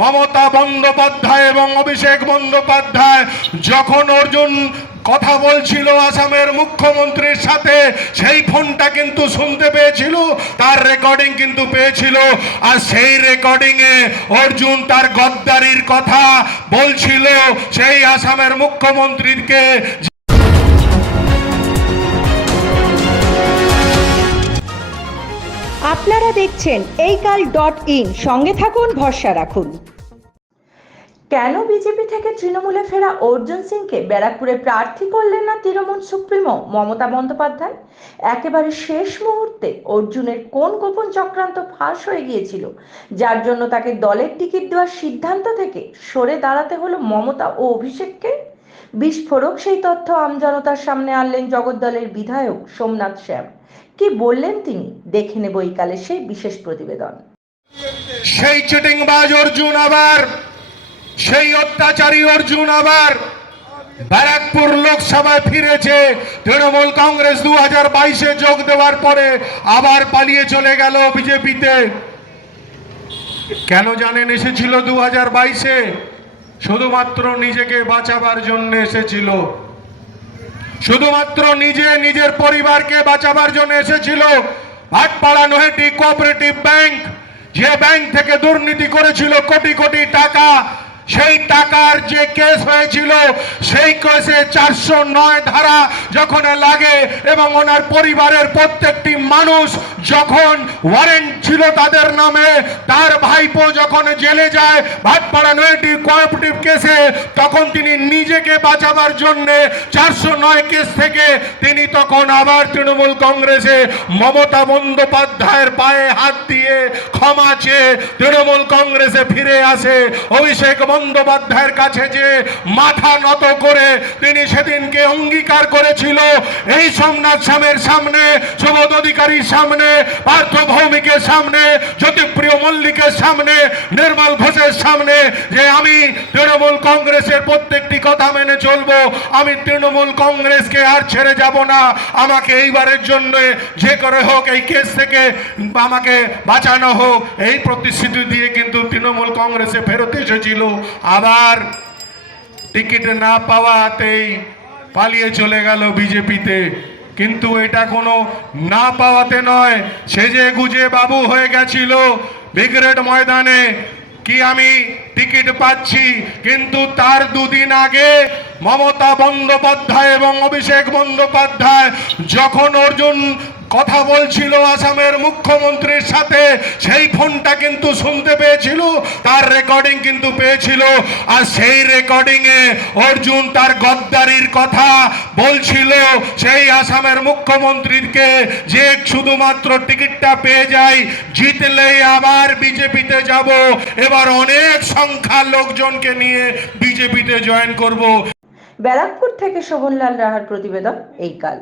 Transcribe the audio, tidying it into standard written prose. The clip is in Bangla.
মমতা বন্দ্যোপাধ্যায় এবং অভিষেক বন্দ্যোপাধ্যায় যখন অর্জুন কথা বলছিল আসামের মুখ্যমন্ত্রীর সাথে, সেই ফোনটা কিন্তু শুনতে পেয়েছিল, তার রেকর্ডিং কিন্তু পেয়েছিল। আর সেই রেকর্ডিং এ অর্জুন তার গদ্দারির কথা বলছিল সেই আসামের মুখ্যমন্ত্রীকে। আপনারা দেখছেন এইকাল.in, সঙ্গে থাকুন, ভরসা রাখুন। কেন বিজেপি থেকে তৃণমূলে ফেরা অর্জুন সিংকে ব্যারাকপুরে প্রার্থী করলেন না তৃণমূল সুপ্রিমো মমতা বন্দ্যোপাধ্যায়? একেবারে শেষ মুহূর্তে অর্জুনের কোন গোপন চক্রান্ত ফাঁস হয়ে গিয়েছিল, যার জন্য তাকে দলের টিকিট দেওয়ার সিদ্ধান্ত থেকে সরে দাঁড়াতে হলো মমতা ও অভিষেককে? বিস্ফোরক সেই তথ্য আমজনতার সামনে আনলেন জগদ্দলের বিধায়ক সোমনাথ শ্যাম। কি বললেন তিনি, দেখে নেব এই কালে সেই বিশেষ প্রতিবেদন। সেই চিটিংবাজ অর্জুন আবার, সেই অত্যাচারী অর্জুন আবার ব্যারাকপুর লোকসভায় ফিরেছে। তৃণমূল কংগ্রেস 2022-এ যোগ দেওয়ার পরে আবার পালিয়ে চলে গেল বিজেপিতে। কেন জানেন এসেছিল 2022-এ? শুধুমাত্র নিজেকে বাঁচাবার জন্য এসেছিল, শুধুমাত্র নিজের পরিবারকে বাঁচাবার জন্য এসেছিল। ভাটপাড়া নৈহাটি কোঅপারেটিভ ব্যাংক, যে ব্যাংক থেকে দুর্নীতি করেছিল কোটি কোটি টাকা, সেই টাকার যে কেস হয়েছিল, সেই কেসে 409 ধারা যখন লাগে এবং ওনার পরিবারের প্রত্যেকটি মানুষ যখন ওয়ারেন্ট ছিল তাদের নামে, তার ভাইপো যখন জেলে যায় ভাটপাড়া নৈহাটি কোঅপারেটিভ কেসে, তখন তিনি নিজেকে বাঁচাবার জন্য 409 কেস থেকে তিনি তখন আবার তৃণমূল কংগ্রেসে মমতা বন্দ্যোপাধ্যায়ের পায়ে হাত দিয়ে ক্ষমা চেয়ে তৃণমূল কংগ্রেসে ফিরে আসে। অভিষেক বন্দ্যোপাধ্যায়ের কাছে যে মাথা নত করে তিনি সেদিনকে অঙ্গীকার করেছিল, এই সোমনাথ শ্যামের সামনে, সুবোধ অধিকারীর সামনে, পার্থ ভৌমিকের সামনে, জ্যোতিপ্রিয় মল্লিকের সামনে, নির্মল ঘোষের সামনে, যে আমি তৃণমূল কংগ্রেসের প্রত্যেকটি কথা মেনে চলবো, আমি তৃণমূল কংগ্রেসকে আর ছেড়ে যাব না, আমাকে এইবারের জন্য যে করে হোক এই কেস থেকে আমাকে বাঁচানো হোক, এই প্রতিশ্রুতি দিয়ে কিন্তু তৃণমূল কংগ্রেসে ফেরত এসেছিল। আবার টিকিট না পাওয়াতেই পালিয়ে চলে গেল বিজেপিতে। কিন্তু এটা কোনো না পাওয়াতে নয়, সেজে গুজে বাবু হয়ে গেছিল ব্রিগেড ময়দানে কি আমি টিকিট পাচ্ছি। কিন্তু তার দুদিন আগে মমতা বন্দ্যোপাধ্যায় এবং অভিষেক বন্দ্যোপাধ্যায় যখন অর্জুন কথা বলছিল আসামের মুখ্যমন্ত্রীর সাথে, সেই ফোনটা কিন্তু শুনতে পেয়েছিল, তার রেকর্ডিং কিন্তু পেয়েছিল। আর সেই রেকর্ডিং এ অর্জুন তার গদ্দারির কথা বলছিল সেই আসামের মুখ্যমন্ত্রীকে, যে শুধুমাত্র টিকিটটা পেয়ে যাই, জিতলেই আবার বিজেপিতে যাব, এবার অনেক সংখ্যা লোকজনকে নিয়ে বিজেপিতে জয়েন করব। ব্যারাকপুর থেকে শোভনলাল রাহার প্রতিবেদন, এই কাল।